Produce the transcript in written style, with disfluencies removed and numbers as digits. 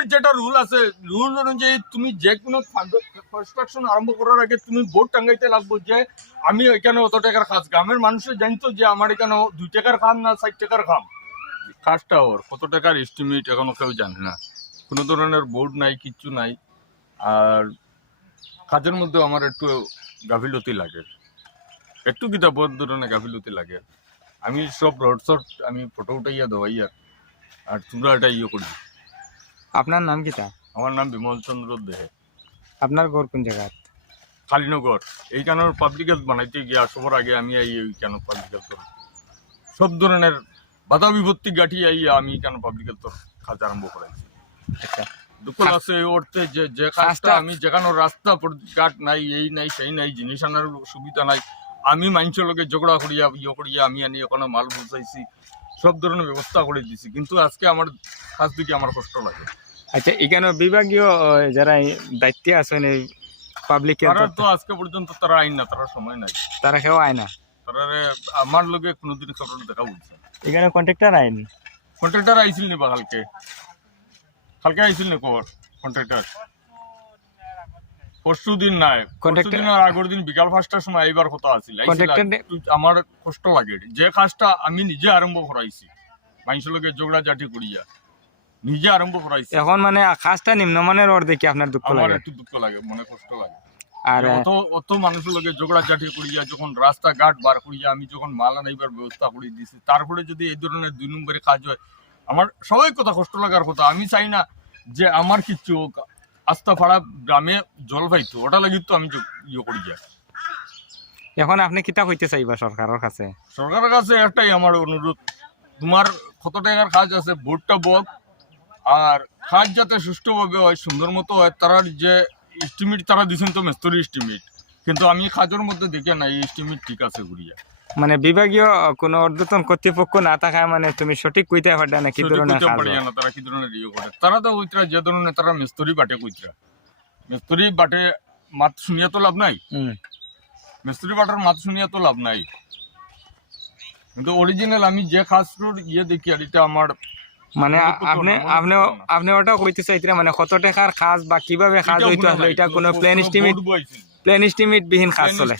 এস্টিমেটের যেটা রুল আছে, রুল অনুযায়ী তুমি যে কোনো কনস্ট্রাকশন আরম্ভ করার আগে তুমি বোর্ড টাঙ্গাইতে লাগবো যে আমি এখানে অত টাকার কাজ। গ্রামের মানুষের জানতো যে আমার এখানে 2 টাকার কাম না 4 টাকার কাম। কাজটা ওর কত টাকার এস্টিমেট এখনো কেউ জানে না, কোনো ধরনের বোর্ড নাই, কিচ্ছু নাই। আর কাজের মধ্যে আমার একটু গাফিলতি লাগে, একটু কিতা বহুত ধরনের গাফিলতি লাগে। আমি সব রোড শট আমি ফটো উঠাইয়া দেওয়াই আর তোমরা এটা করি। আপনার নাম কিতা? আমার নাম বিমল চন্দ্র দেহে। আপনার ঘর কোন জায়গা? কালীনগর। এইখানের পাবলিক হেলথ বানাইতে গিয়া সবার আগে আমি এইখানে পাবলিক হেলথ সব ধরনের বাধা বিপত্তি গাঠি আমি কেন পাবলিক হেলথ কাজ আরম্ভ করাইছি। দুঃখ আছে এই অর্থে যে যে কাজটা আমি যেখানে রাস্তা ঘাট নাই, এই নাই সেই নাই, জিনিস আনার সুবিধা নাই, আমি মানুষের লোকে ঝগড়া করিয়া করিয়া আমি আনি ওখানে মাল বুঝাইছি, সব ধরনের ব্যবস্থা করে দিছি, কিন্তু আজকে আমার কাজ দিকে আমার কষ্ট লাগে। আচ্ছা, এখানে বিভাগীয় যারা দায়িত্বে আছেন এই পাবলিক তারা তো আজকে পর্যন্ত তারা আইন না, তারা সময় নাই, তারা কেউ আয় না। তারা আমার লোকে কোনোদিন কারণ দেখা বলছে। এখানে কন্ট্রাক্টর আইন? কন্ট্রাক্টর আইছিল নি বা কালকে কালকে আইছিল নি কর কন্ট্রাক্টর? পরশু দিন নাই, পরশু দিন আর আগের দিন বিকাল 5টার সময় এইবার কথা আছিল। আমার কষ্ট লাগে যে কাজটা আমি নিজে আরম্ভ করাইছি, মানুষের লোকে ঝগড়া ঝাঁটি করিয়া নিজে আরম্ভ করাইছি। এখন মানে কাজটা নিম্নমানের ওর দেখি আপনার দুঃখ লাগে? আমার একটু দুঃখ লাগে, মনে কষ্ট লাগে। আর অত মানুষের লোকে ঝগড়া ঝাঁটি করিয়া যখন রাস্তাঘাট বার করিয়া আমি যখন মাল আনাইবার ব্যবস্থা করে দিছি, তারপরে যদি এই ধরনের 2 নম্বরে কাজ হয়, আমার সবাই কথা কষ্ট লাগার কথা। আমি চাই না যে আমার কিচ্ছু আস্তাপাড়া গ্রামে জল পাইতো, ওটা লাগি তো আমি করি যাই। এখন আপনি কিতা কইতে চাইবা সরকারের কাছে? সরকারের কাছে একটাই আমার অনুরোধ, তোমার কত টাকার কাজ আছে বোর্ডটা বল, আর কাজ যাতে সুষ্ঠুভাবে হয়, সুন্দর মতো হয়। তারা যে এস্টিমেট তারা দিচ্ছেন তো মেস্তরি এস্টিমেট, কিন্তু আমি কাজের মধ্যে দেখে না এই এস্টিমেট ঠিক আছে ঘুরিয়া। মানে বিভাগীয় কোনো ঊর্ধ্বতন কর্তৃপক্ষ না থাকায় মানে তুমি সঠিক কইতে পারবে না কি ধরনের কাজ না, তারা কি ধরনের করে। তারা তো ওইটা যে ধরনের তারা মেস্তরি বাটে কইতরা, মেস্তরি বাটে মাত শুনিয়া তো লাভ নাই, মিস্ত্রি বাটার মাত শুনিয়া তো লাভ নাই। কিন্তু অরিজিনাল আমি যে কাজটার দেখি আর এটা আমার মানে আপনি ওটা কইতে চাইতেন মানে কত টাকার কাজ বা কিভাবে কাজ হইতো আসলে এটা কোনো প্ল্যান এস্টিমেট বিহীন কাজ চলে।